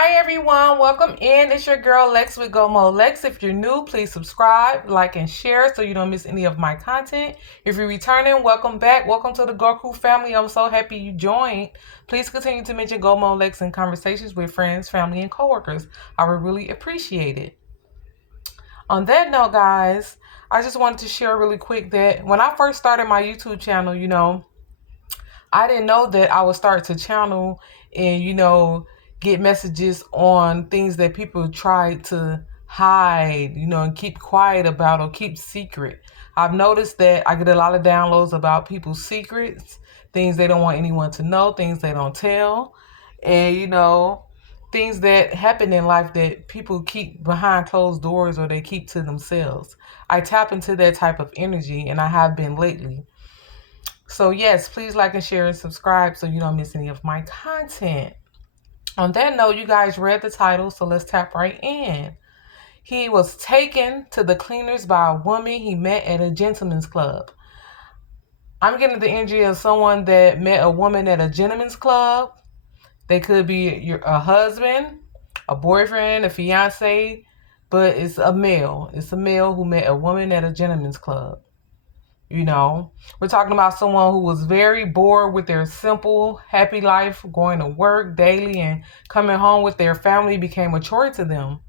Hi everyone, welcome in. It's your girl Lex with GoMo Lex. If you're new, please subscribe, like, and share so you don't miss any of my content. If you're returning, welcome back. Welcome to the Goku family. I'm so happy you joined. Please continue to mention GoMo Lex in conversations with friends, family, and coworkers. I would really appreciate it. On that note, guys, I just wanted to share really quick that when I first started my YouTube channel, I didn't know that I would start to channel and, get messages on things that people try to hide, and keep quiet about or keep secret. I've noticed that I get a lot of downloads about people's secrets, things they don't want anyone to know, things they don't tell, and, things that happen in life that people keep behind closed doors or they keep to themselves. I tap into that type of energy, and I have been lately. So yes, please like and share and subscribe so you don't miss any of my content. On that note, you guys read the title, so let's tap right in. He was taken to the cleaners by a woman he met at a gentleman's club. I'm getting the energy of someone that met a woman at a gentleman's club. They could be a husband, a boyfriend, a fiance, but it's a male. It's a male who met a woman at a gentleman's club. We're talking about someone who was very bored with their simple, happy life, going to work daily and coming home with their family became a chore to them.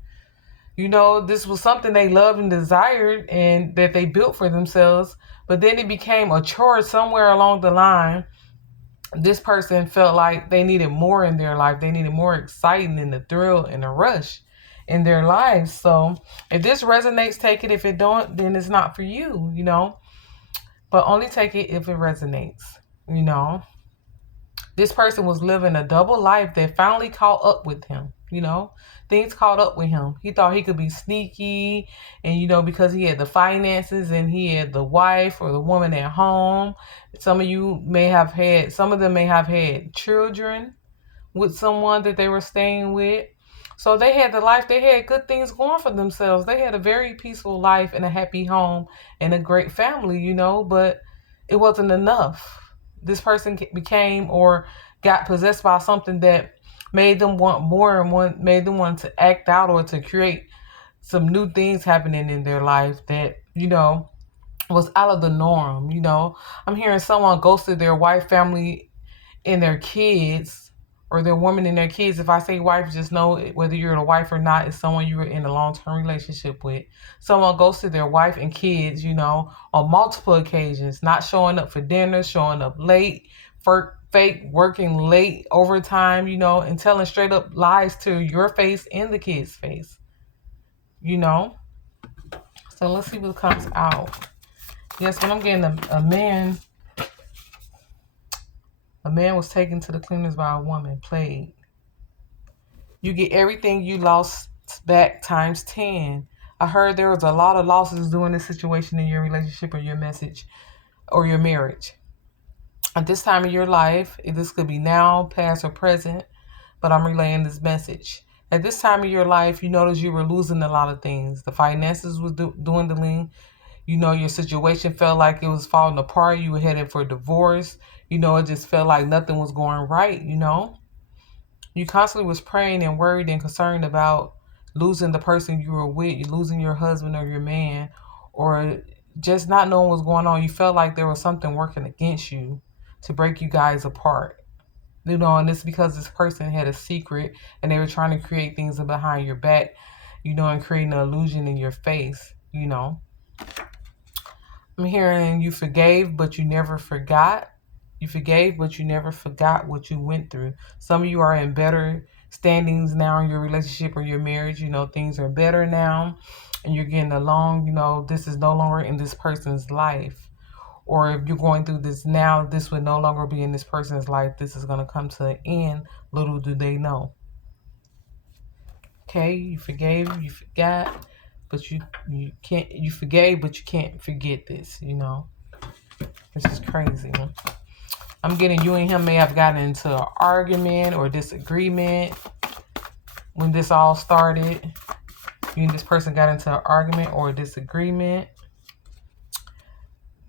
This was something they loved and desired and that they built for themselves, but then it became a chore somewhere along the line. This person felt like they needed more in their life. They needed more exciting and the thrill and the rush in their lives. So if this resonates, take it. If it don't, then it's not for you, but only take it if it resonates. This person was living a double life that finally caught up with him. Things caught up with him. He thought he could be sneaky, and because he had the finances and he had the wife or the woman at home. Some of them may have had children with someone that they were staying with. So they had the life, they had good things going for themselves. They had a very peaceful life and a happy home and a great family, but it wasn't enough. This person became or got possessed by something that made them want more and made them want to act out or to create some new things happening in their life that, was out of the norm. I'm hearing someone ghosted their wife, family, and their kids, or their woman and their kids. If I say wife, just know whether you're a wife or not, it's someone you were in a long-term relationship with. Someone ghosted their wife and kids, on multiple occasions, not showing up for dinner, showing up late, fake working late, overtime, and telling straight up lies to your face and the kid's face, So let's see what comes out. Yes, when I'm getting a man was taken to the cleaners by a woman, played. You get everything you lost back times 10. I heard there was a lot of losses during this situation in your relationship or your message or your marriage. At this time of your life, this could be now, past, or present, but I'm relaying this message. At this time of your life, you notice you were losing a lot of things. The finances was dwindling. Your situation felt like it was falling apart. You were headed for divorce. It just felt like nothing was going right, You constantly was praying and worried and concerned about losing the person you were with, losing your husband or your man, or just not knowing what's going on. You felt like there was something working against you to break you guys apart. And it's because this person had a secret and they were trying to create things behind your back, and creating an illusion in your face, I'm hearing you forgave, but you never forgot. You forgave, but you never forgot what you went through. Some of you are in better standings now in your relationship or your marriage. Things are better now and you're getting along. This is no longer in this person's life. Or if you're going through this now, this would no longer be in this person's life. This is going to come to an end. Little do they know. Okay, you forgave, you forgot, but you can't. You forgave, but you can't forget this. This is crazy. I'm getting you and him may have gotten into an argument or disagreement when this all started. You and this person got into an argument or a disagreement.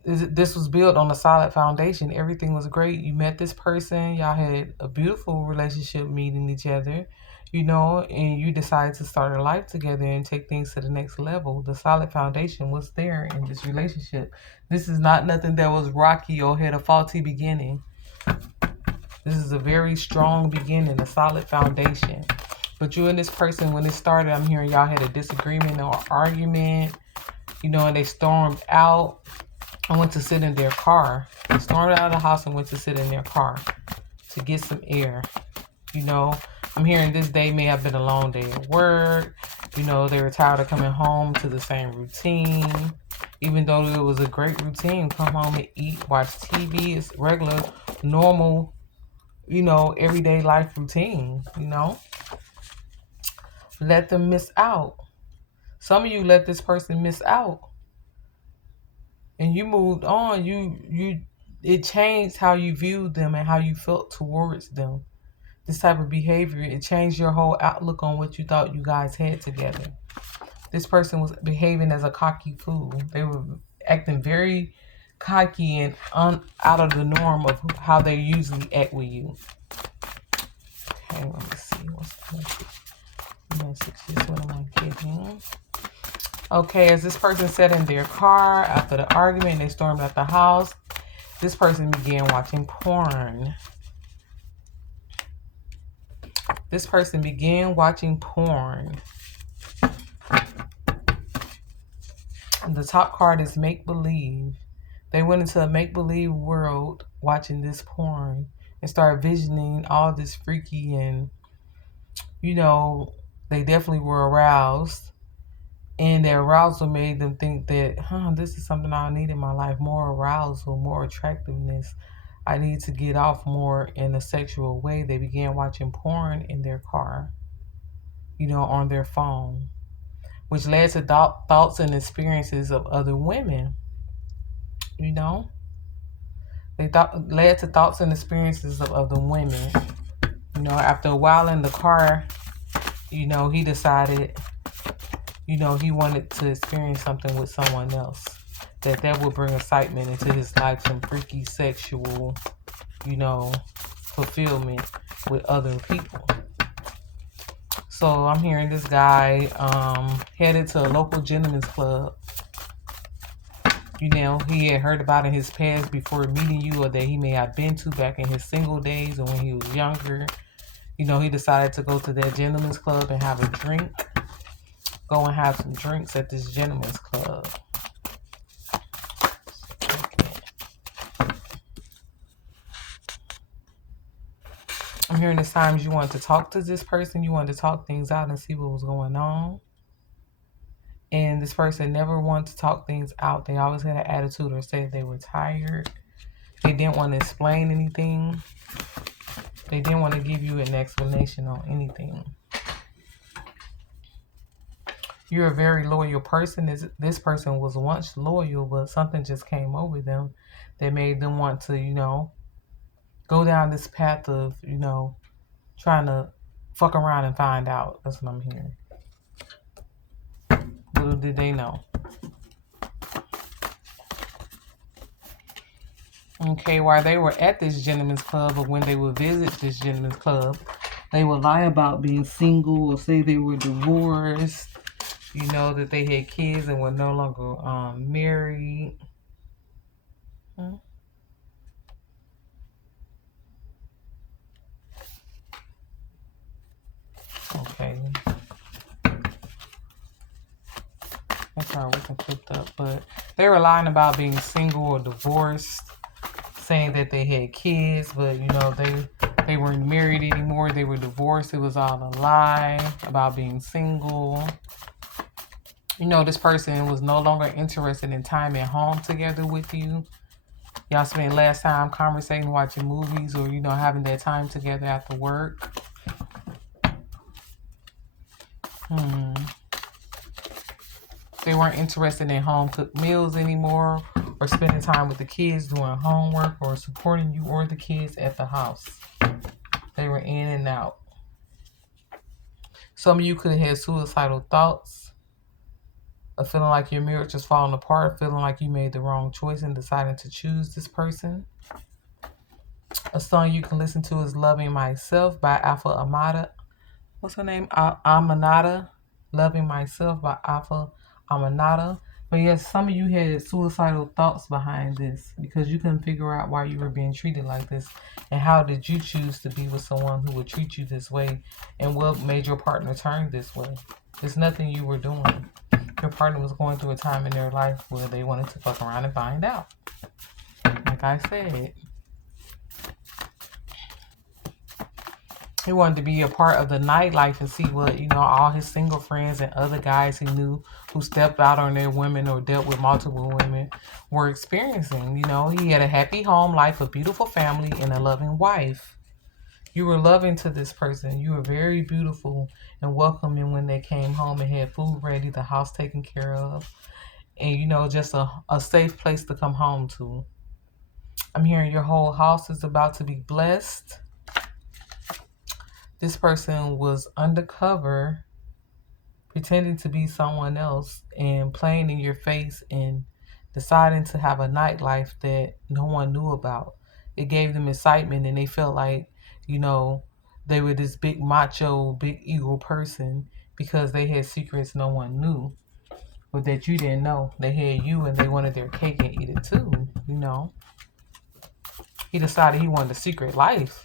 This was built on a solid foundation. Everything was great. You met this person. Y'all had a beautiful relationship meeting each other. you know, and you decided to start a life together and take things to the next level. The solid foundation was there in this relationship. This is not nothing that was rocky or had a faulty beginning. This is a very strong beginning, a solid foundation. But you and this person, when it started, I'm hearing y'all had a disagreement or argument, you know, and they stormed out and went to sit in their car. They stormed out of the house and went to sit in their car to get some air. You know, I'm hearing this day may have been a long day at work. You know, they were tired of coming home to the same routine. Even though it was a great routine, come home and eat, watch TV. It's regular, normal, you know, everyday life routine, you know. Let them miss out. Some of you let this person miss out. And you moved on. It changed how you viewed them and how you felt towards them. This type of behavior, it changed your whole outlook on what you thought you guys had together. This person was behaving as a cocky fool. They were acting very cocky and out of the norm of how they usually act with you. Okay, let me see. What's the message? Messages, what am I getting? Okay, as this person sat in their car after the argument, they stormed out the house. This person began watching porn. This person began watching porn. The top card is make-believe. They went into a make-believe world watching this porn and started visioning all this freaky, and, you know, they definitely were aroused. And their arousal made them think that, this is something I need in my life. More arousal, more attractiveness. I need to get off more in a sexual way. They began watching porn in their car, you know, on their phone, which led to thoughts and experiences of other women, you know. Led to thoughts and experiences of other women. You know, after a while in the car, you know, he decided, you know, he wanted to experience something with someone else. That would bring excitement into his life, some freaky sexual, you know, fulfillment with other people. So I'm hearing this guy headed to a local gentleman's club. You know, he had heard about in his past before meeting you, or that he may have been to back in his single days or when he was younger. You know, he decided to go to that gentleman's club and have a drink. Go and have some drinks at this gentleman's club. I'm hearing this times you wanted to talk to this person. You wanted to talk things out and see what was going on. And this person never wanted to talk things out. They always had an attitude or said they were tired. They didn't want to explain anything. They didn't want to give you an explanation on anything. You're a very loyal person. This person was once loyal, but something just came over them that made them want to, you know, go down this path of, you know, trying to fuck around and find out. That's what I'm hearing. Little did they know. Okay, while they were at this gentleman's club, or when they would visit this gentleman's club, they would lie about being single or say they were divorced, you know, that they had kids and were no longer married. Okay. That's how we can flip up. But they were lying about being single or divorced, saying that they had kids, but, you know, they weren't married anymore. They were divorced. It was all a lie about being single. You know, this person was no longer interested in time at home together with you. Y'all spent last time conversating, watching movies, or, you know, having that time together after work. They weren't interested in home cooked meals anymore, or spending time with the kids doing homework, or supporting you or the kids at the house. They were in and out. Some of you could have had suicidal thoughts, of feeling like your marriage is falling apart, feeling like you made the wrong choice in deciding to choose this person. A song you can listen to is Loving Myself by Alpha Amada. what's her name? Aminata, Loving Myself by Alpha Aminata. But yes, some of you had suicidal thoughts behind this because you couldn't figure out why you were being treated like this, and how did you choose to be with someone who would treat you this way, and what made your partner turn this way. There's nothing you were doing. Your partner was going through a time in their life where they wanted to fuck around and find out. Like I said, he wanted to be a part of the nightlife and see what, all his single friends and other guys he knew who stepped out on their women or dealt with multiple women were experiencing. He had a happy home life, a beautiful family, and a loving wife. You were loving to this person. You were very beautiful and welcoming when they came home and had food ready, the house taken care of, and, just a safe place to come home to. I'm hearing your whole house is about to be blessed. This person was undercover, pretending to be someone else and playing in your face and deciding to have a nightlife that no one knew about. It gave them excitement and they felt like, they were this big macho, big ego person because they had secrets no one knew, but that you didn't know. They had you and they wanted their cake and eat it too, He decided he wanted a secret life,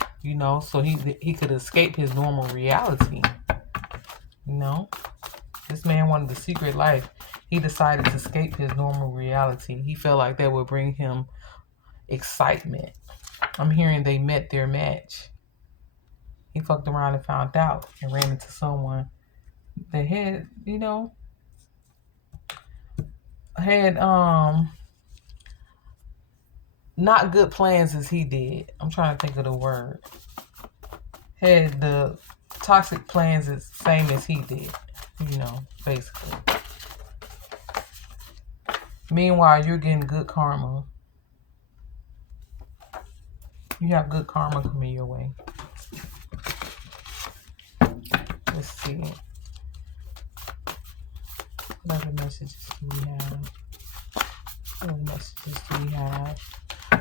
so he could escape his normal reality. This man wanted the secret life. He decided to escape his normal reality. He felt like that would bring him excitement. I'm hearing they met their match. He fucked around and found out and ran into someone that had not good plans as he did. I'm trying to think of the word. Had the toxic plans as same as he did, basically. Meanwhile, you're getting good karma. You have good karma coming your way. Let's see. What other messages do we have? What other messages do we have?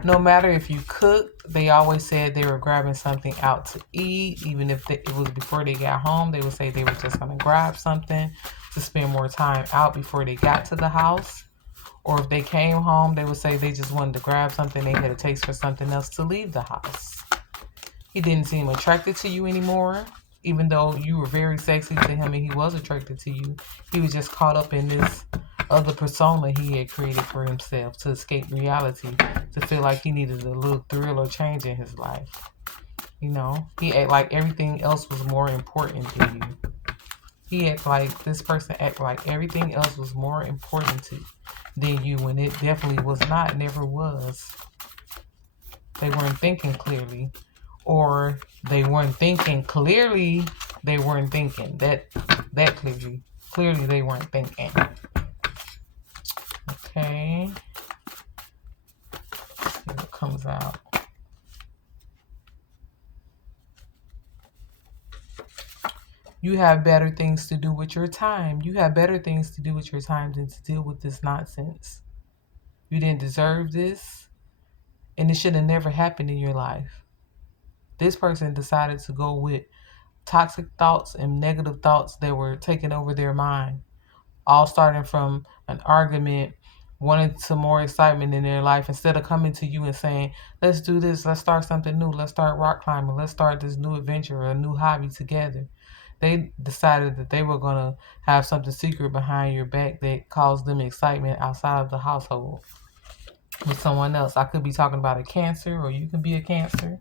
No matter if you cooked, they always said they were grabbing something out to eat. Even if it was before they got home, they would say they were just going to grab something to spend more time out before they got to the house. Or if they came home, they would say they just wanted to grab something. They had a taste for something else to leave the house. He didn't seem attracted to you anymore, even though you were very sexy to him and he was attracted to you. He was just caught up in this other persona he had created for himself to escape reality, to feel like he needed a little thrill or change in his life. He acted like everything else was more important than you. This person acted like everything else was more important than you, when it definitely was not, never was. They weren't thinking clearly, or they weren't thinking clearly. They weren't thinking that clearly. Clearly, they weren't thinking. Okay. Let's see what comes out. You have better things to do with your time. You have better things to do with your time than to deal with this nonsense. You didn't deserve this, and it should have never happened in your life. This person decided to go with toxic thoughts and negative thoughts that were taking over their mind, all starting from an argument, wanting some more excitement in their life, instead of coming to you and saying, let's do this, let's start something new, let's start rock climbing, let's start this new adventure or a new hobby together. They decided that they were going to have something secret behind your back that caused them excitement outside of the household with someone else. I could be talking about a Cancer, or you can be a Cancer.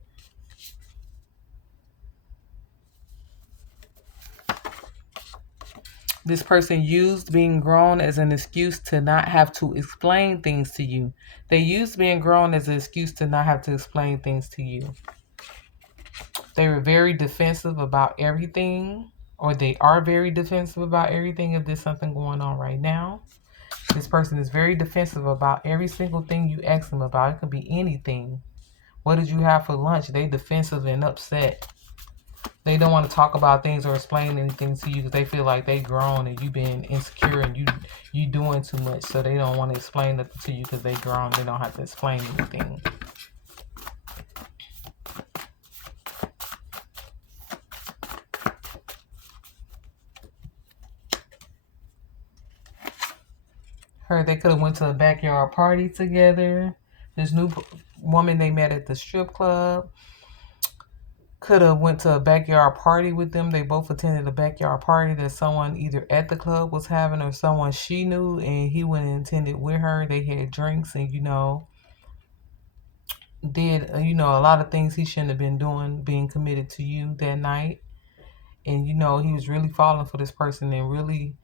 This person used being grown as an excuse to not have to explain things to you. They used being grown as an excuse to not have to explain things to you. They were very defensive about everything, or they are very defensive about everything if there's something going on right now. This person is very defensive about every single thing you ask them about. It could be anything. What did you have for lunch? They defensive and upset. They don't want to talk about things or explain anything to you because they feel like they grown and you been insecure and you doing too much. So they don't want to explain nothing to you because they grown. They don't have to explain anything. Heard they could have went to a backyard party together. This new woman they met at the strip club could have went to a backyard party with them. They both attended a backyard party that someone either at the club was having or someone she knew, and he went and attended with her. They had drinks and, did, a lot of things he shouldn't have been doing, being committed to you that night. And, he was really falling for this person and really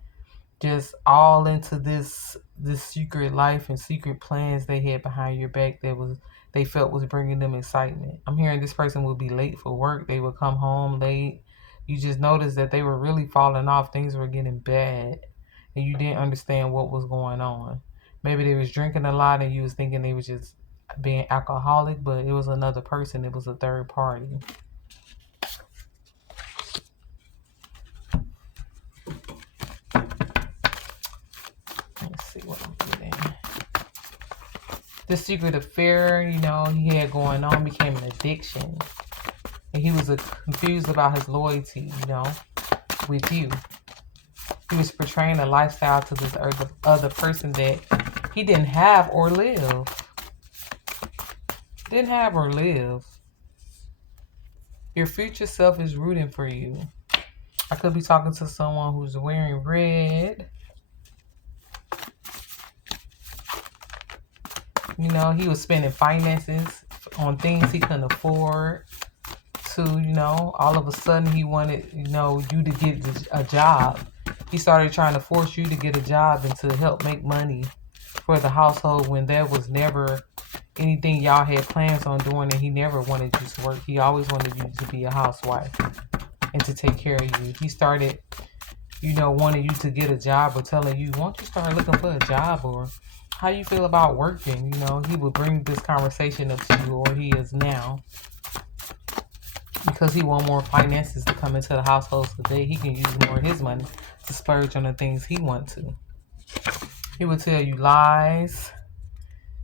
just all into this secret life and secret plans they had behind your back they felt was bringing them excitement. I'm hearing this person would be late for work. They would come home late. You just noticed that they were really falling off. Things were getting bad, and you didn't understand what was going on. Maybe they was drinking a lot, and you was thinking they was just being alcoholic, but it was another person. It was a third party. Let's see what I'm getting. The secret affair, he had going on became an addiction. And he was confused about his loyalty, with you. He was portraying a lifestyle to this other person that he didn't have or live. Your future self is rooting for you. I could be talking to someone who's wearing red. He was spending finances on things he couldn't afford to, all of a sudden he wanted, you to get a job. He started trying to force you to get a job and to help make money for the household when there was never anything y'all had plans on doing, and he never wanted you to work. He always wanted you to be a housewife and to take care of you. He started, wanting you to get a job or telling you, won't you start looking for a job, or how you feel about working? He would bring this conversation up to you, or he is now, because he want more finances to come into the household so that he can use more of his money to splurge on the things he wants to. He would tell you lies,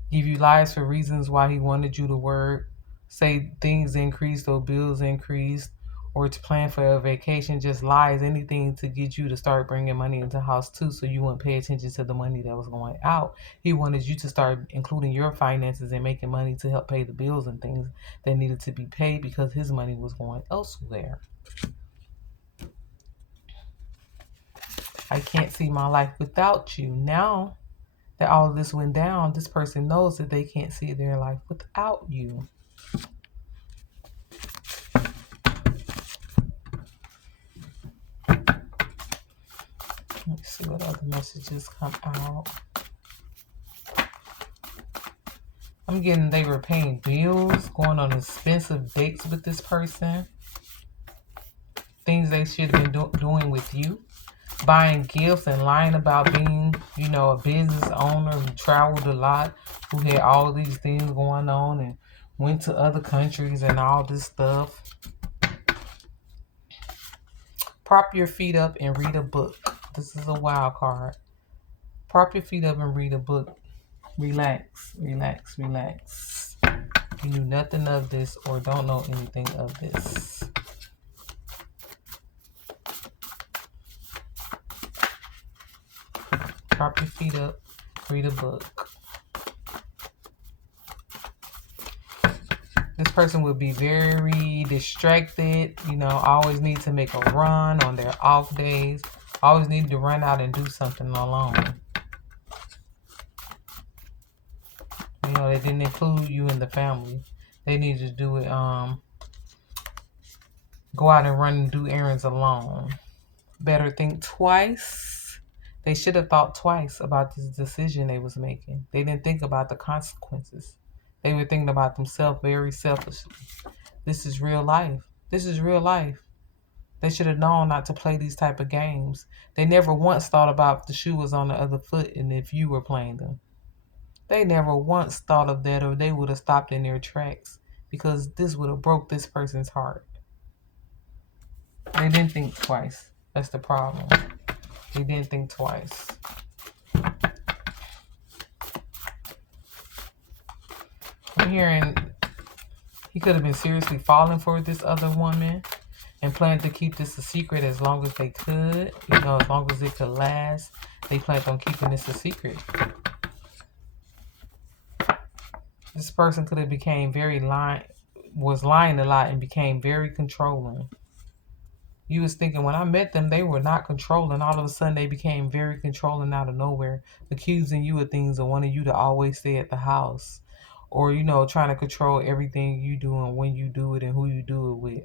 give you lies for reasons why he wanted you to work, say things increased or bills increased, or to plan for a vacation, just lies, anything to get you to start bringing money into the house too, so you wouldn't pay attention to the money that was going out. He wanted you to start including your finances and making money to help pay the bills and things that needed to be paid because his money was going elsewhere. I can't see my life without you. Now that all of this went down, this person knows that they can't see their life without you. Let's see what other messages come out. I'm getting they were paying bills, going on expensive dates with this person. Things they should have been doing with you. Buying gifts and lying about being, a business owner who traveled a lot, who had all these things going on and went to other countries and all this stuff. Prop your feet up and read a book. This is a wild card. Prop your feet up and read a book. Relax. You knew nothing of this or don't know anything of this. Prop your feet up, read a book. This person would be very distracted, always need to make a run on their off days, always need to run out and do something alone. They didn't include you in the family. They need to do it, go out and run and do errands alone. Better think twice. They should have thought twice about this decision they was making. They didn't think about the consequences. They were thinking about themselves very selfishly. This is real life. They should have known not to play these type of games. They never once thought about if the shoe was on the other foot and if you were playing them. They never once thought of that, or they would have stopped in their tracks, because this would have broke this person's heart. They didn't think twice. That's the problem. They didn't think twice. I'm hearing he could have been seriously falling for this other woman and planned to keep this a secret as long as they could, as long as it could last. They planned on keeping this a secret. This person could have became was lying a lot and became very controlling. You was thinking when I met them, they were not controlling. All of a sudden, they became very controlling out of nowhere, accusing you of things and wanting you to always stay at the house, or trying to control everything you do and when you do it and who you do it with.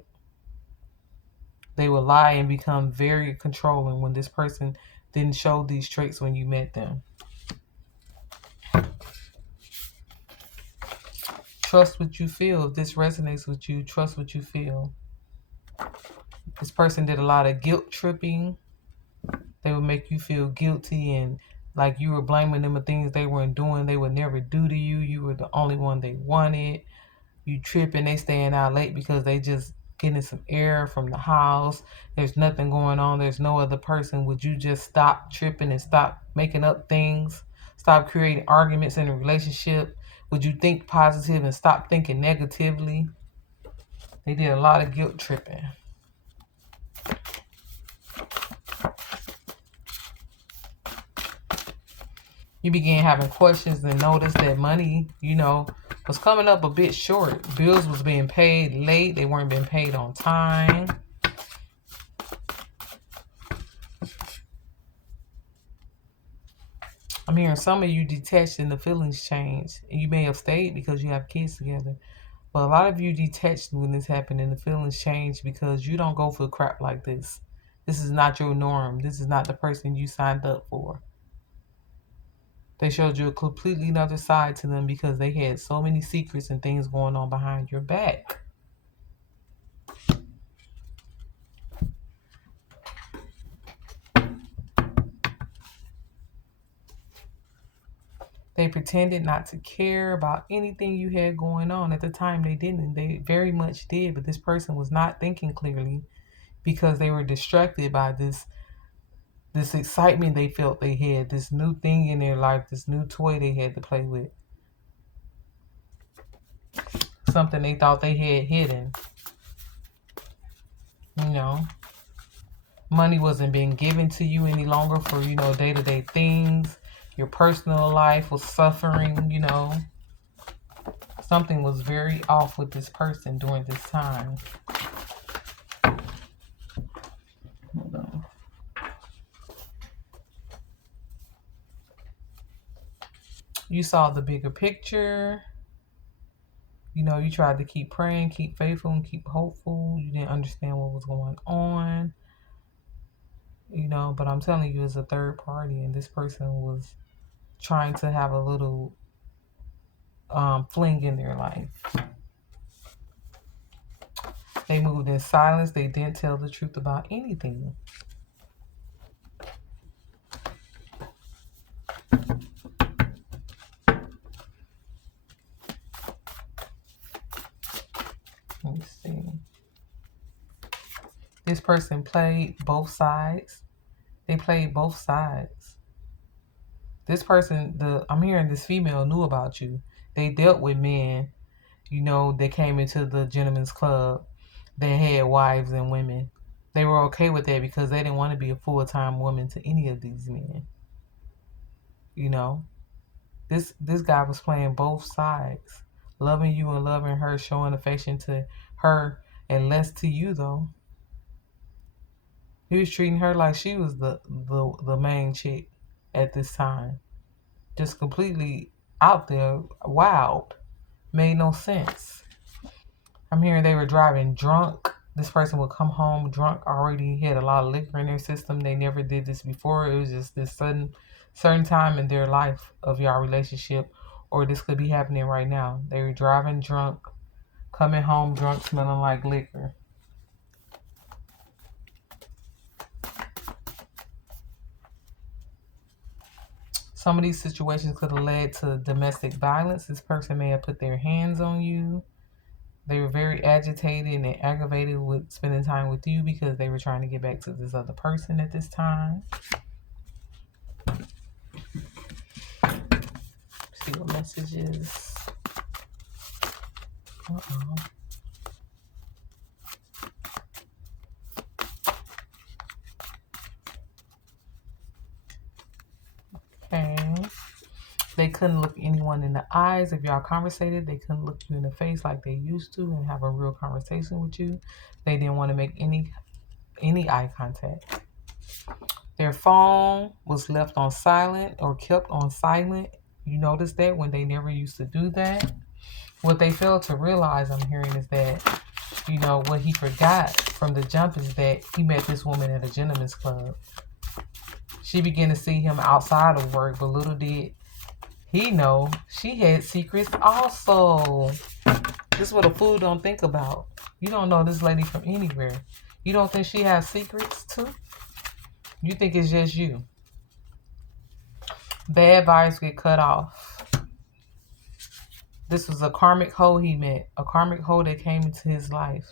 They will lie and become very controlling when this person didn't show these traits when you met them. Trust what you feel. If this resonates with you, trust what you feel. This person did a lot of guilt tripping. They would make you feel guilty and like you were blaming them for things they weren't doing. They would never do to you. You were the only one they wanted. You tripping, they staying out late because they just getting some air from the house. There's nothing going on. There's no other person. Would you just stop tripping and stop making up things? Stop creating arguments in a relationship? Would you think positive and stop thinking negatively? They did a lot of guilt tripping. You began having questions and noticed that money, was coming up a bit short. Bills was being paid late. They weren't being paid on time. I'm hearing some of you detached and the feelings changed. And you may have stayed because you have kids together. But a lot of you detached when this happened and the feelings changed because you don't go for crap like this. This is not your norm. This is not the person you signed up for. They showed you a completely another side to them because they had so many secrets and things going on behind your back. They pretended not to care about anything you had going on. At the time, they didn't. They very much did, but this person was not thinking clearly because they were distracted by this excitement they felt they had, this new thing in their life, this new toy they had to play with. Something they thought they had hidden. Money wasn't being given to you any longer for, day-to-day things. Your personal life was suffering, Something was very off with this person during this time. Hold on. You saw the bigger picture. You tried to keep praying, keep faithful, and keep hopeful. You didn't understand what was going on. But I'm telling you, it's a third party, and this person was trying to have a little fling in their life. They moved in silence. They didn't tell the truth about anything. Let me see. This person played both sides. They played both sides. This person, I'm hearing this female knew about you. They dealt with men, they came into the gentleman's club. They had wives and women. They were okay with that because they didn't want to be a full-time woman to any of these men. This guy was playing both sides, loving you and loving her, showing affection to her and less to you though. He was treating her like she was the main chick at this time. Just completely out there, wild. Made no sense. I'm hearing they were driving drunk. This person would come home drunk, already had a lot of liquor in their system. They never did this before. It was just this certain time in their life of your relationship, or this could be happening right now. They were driving drunk, coming home drunk, smelling like liquor. Some of these situations could have led to domestic violence. This person may have put their hands on you. They were very agitated and aggravated with spending time with you because they were trying to get back to this other person at this time. See what messages. couldn't look anyone in the eyes. If y'all conversated, they couldn't look you in the face like they used to and have a real conversation with you. They didn't want to make any eye contact. Their phone was left on silent or kept on silent. You notice that when they never used to do that. What they failed to realize, I'm hearing, is that, you know, what he forgot from the jump is that he met this woman at a gentleman's club. She began to see him outside of work, but little did he know she had secrets also. This is what a fool don't think about. You don't know this lady from anywhere. You don't think she has secrets too? You think it's just you. Bad vibes get cut off. This was a karmic hoe he met. A karmic hoe that came into his life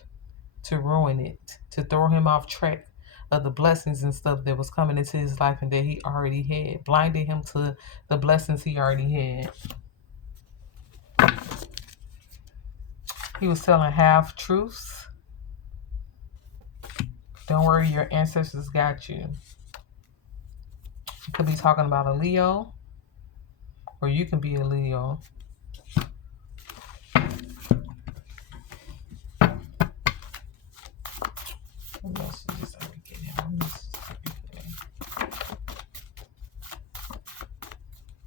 to ruin it, to throw him off track of the blessings and stuff that was coming into his life and that he already had. Blinded him to the blessings he already had. He was telling half truths. Don't worry, your ancestors got you. You could be talking about a Leo, or you can be a Leo.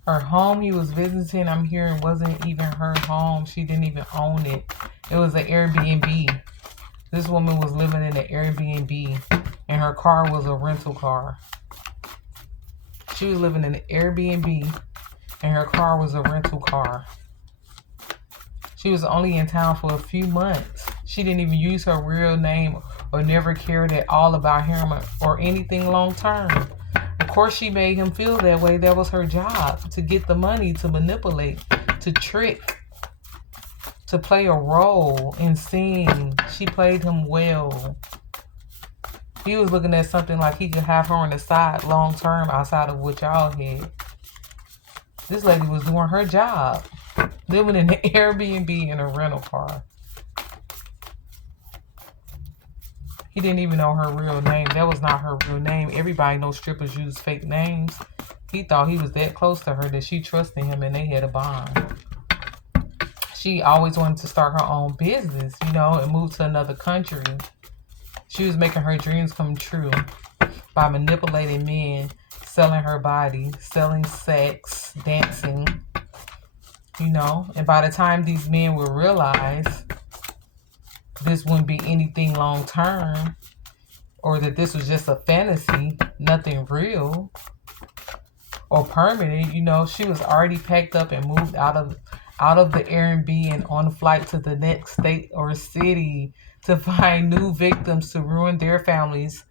Her home he was visiting, I'm hearing, wasn't even her home. She didn't even own it. It was an Airbnb. This woman was living in an Airbnb, and her car was a rental car. She was living in an Airbnb, and her car was a rental car. She was only in town for a few months. She didn't even use her real name or never cared at all about him or anything long term. Of course, she made him feel that way. That was her job, to get the money, to manipulate, to trick, to play a role and sing. She played him well. He was looking at something like he could have her on the side long term outside of what y'all had. This lady was doing her job, living in an Airbnb in a rental car. He didn't even know her real name. That was not her real name. Everybody knows strippers use fake names. He thought he was that close to her that she trusted him and they had a bond. She always wanted to start her own business, you know, and move to another country. She was making her dreams come true by manipulating men, selling her body, selling sex, dancing, you know. And by the time these men would realize this wouldn't be anything long term, or that this was just a fantasy, nothing real or permanent, you know, she was already packed up and moved out of the Airbnb and on a flight to the next state or city to find new victims to ruin their families,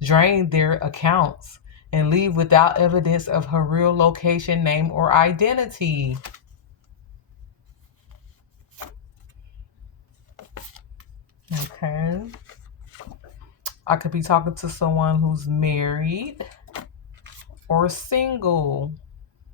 drain their accounts, and leave without evidence of her real location, name, or identity. Okay. I could be talking to someone who's married or single.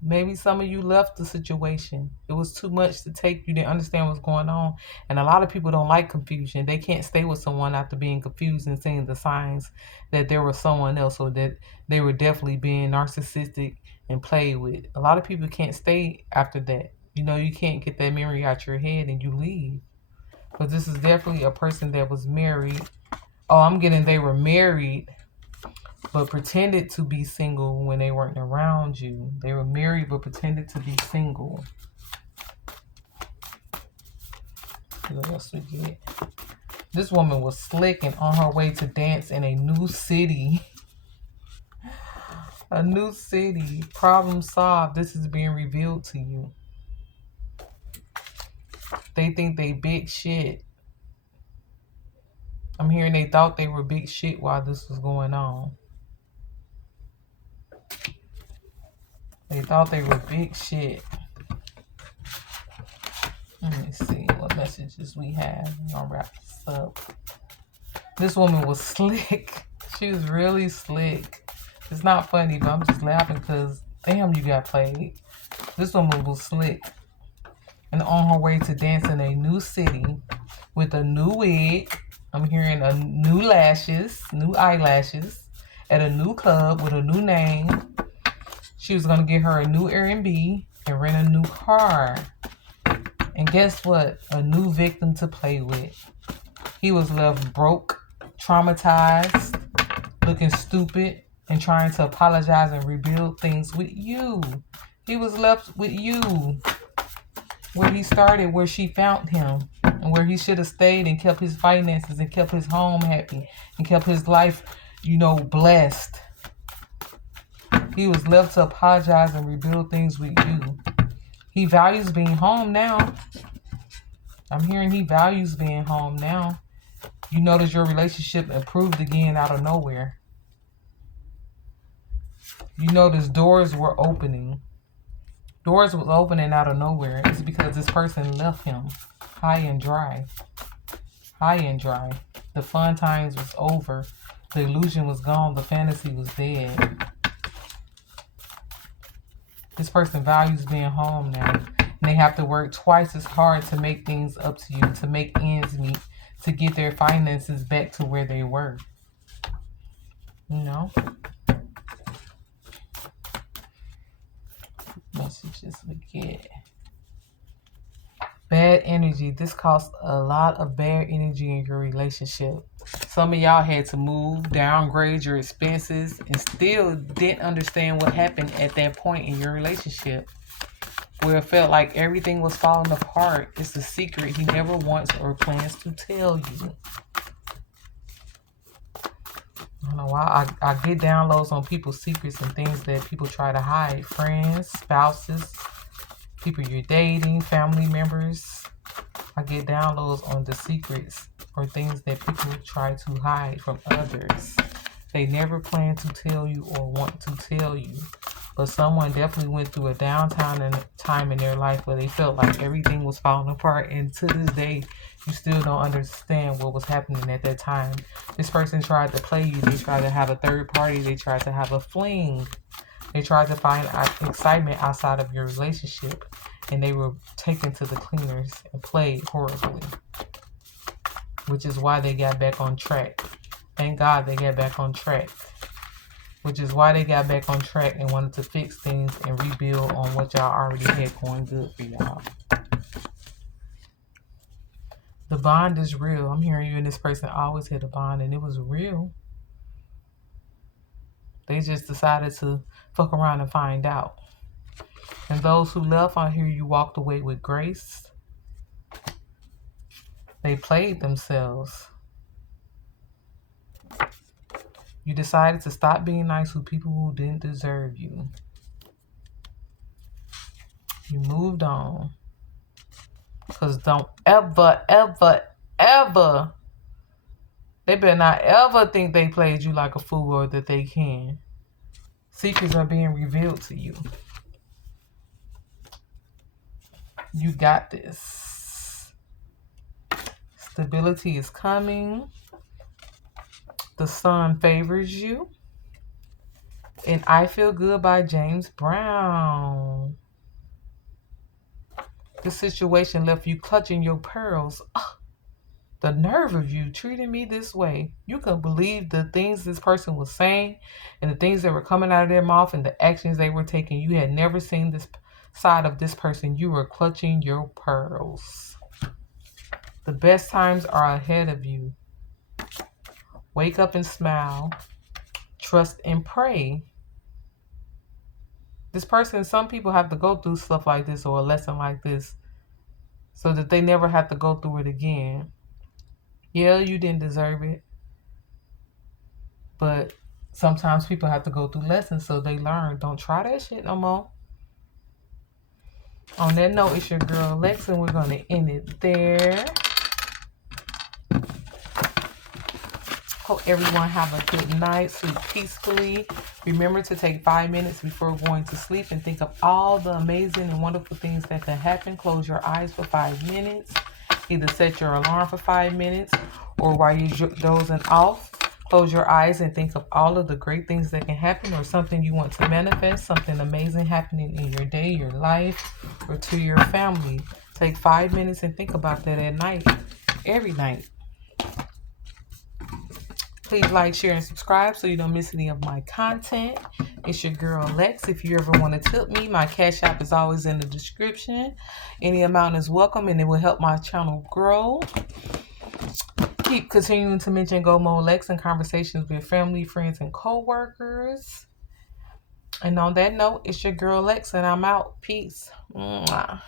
Maybe some of you left the situation. It was too much to take. You didn't understand what's going on. And a lot of people don't like confusion. They can't stay with someone after being confused and seeing the signs that there was someone else, or that they were definitely being narcissistic and played with. A lot of people can't stay after that. You know, you can't get that memory out your head and you leave. But this is definitely a person that was married. Oh, I'm getting they were married, but pretended to be single when they weren't around you. They were married, but pretended to be single. What else we get? This woman was slick and on her way to dance in a new city. A new city. Problem solved. This is being revealed to you. They think they big shit. I'm hearing they thought they were big shit while this was going on. They thought they were big shit. Let me see what messages we have. I'm gonna wrap this up. This woman was slick. She was really slick. It's not funny, but I'm just laughing because damn, you got played. This woman was slick and on her way to dance in a new city with a new wig. I'm hearing a new lashes, new eyelashes at a new club with a new name. She was going to get her a new Airbnb and rent a new car. And guess what? A new victim to play with. He was left broke, traumatized, looking stupid, and trying to apologize and rebuild things with you. He was left with you. Where he started, where she found him, and where he should have stayed and kept his finances and kept his home happy and kept his life, blessed. He was left to apologize and rebuild things with you. He values being home now. I'm hearing he values being home now. You notice your relationship improved again out of nowhere. You notice doors were opening. Doors was opening out of nowhere. It's because this person left him high and dry. High and dry. The fun times was over. The illusion was gone. The fantasy was dead. This person values being home now. And they have to work twice as hard to make things up to you, to make ends meet, to get their finances back to where they were. Messages we get. Bad energy. This caused a lot of bad energy in your relationship. Some of y'all had to move, downgrade your expenses, and still didn't understand what happened at that point in your relationship, where it felt like everything was falling apart. It's a secret he never wants or plans to tell you. I don't know why I get downloads on people's secrets and things that people try to hide. Friends, spouses, people you're dating, family members. I get downloads on the secrets or things that people try to hide from others. They never plan to tell you or want to tell you. But someone definitely went through a time in their life where they felt like everything was falling apart. And to this day, you still don't understand what was happening at that time. This person tried to play you. They tried to have a third party. They tried to have a fling. They tried to find excitement outside of your relationship. And they were taken to the cleaners and played horribly. Which is why they got back on track. Thank God they got back on track. Which is why they got back on track and wanted to fix things and rebuild on what y'all already had going good for y'all. The bond is real. I'm hearing you and this person always had a bond and it was real. They just decided to fuck around and find out. And those who left, I hear you walked away with grace. They played themselves. You decided to stop being nice with people who didn't deserve you. You moved on. Because don't ever, they better not ever think they played you like a fool or that they can. Secrets are being revealed to you. You got this. Stability is coming. The sun favors you. And I Feel Good by James Brown. The situation left you clutching your pearls. The nerve of you treating me this way. You couldn't believe the things this person was saying and the things that were coming out of their mouth and the actions they were taking. You had never seen this side of this person. You were clutching your pearls. The best times are ahead of you. Wake up and smile. Trust and pray. This person, some people have to go through stuff like this or a lesson like this so that they never have to go through it again. Yeah, you didn't deserve it. But sometimes people have to go through lessons so they learn. Don't try that shit no more. On that note, it's your girl Lex, and we're going to end it there. Hope everyone have a good night. Sleep peacefully. Remember to take 5 minutes before going to sleep and think of all the amazing and wonderful things that can happen. Close your eyes for 5 minutes. Either set your alarm for 5 minutes or while you're dozing off, close your eyes and think of all of the great things that can happen or something you want to manifest, something amazing happening in your day, your life, or to your family. Take 5 minutes and think about that at night, every night. please like, share, and subscribe so you don't miss any of my content. It's your girl Lex. If you ever want to tip me, my Cash App is always in the description. Any amount is welcome and it will help my channel grow. Keep continuing to mention Go Mode Lex in conversations with family, friends, and co-workers. And on that note, it's your girl Lex, and I'm out. Peace. Mwah.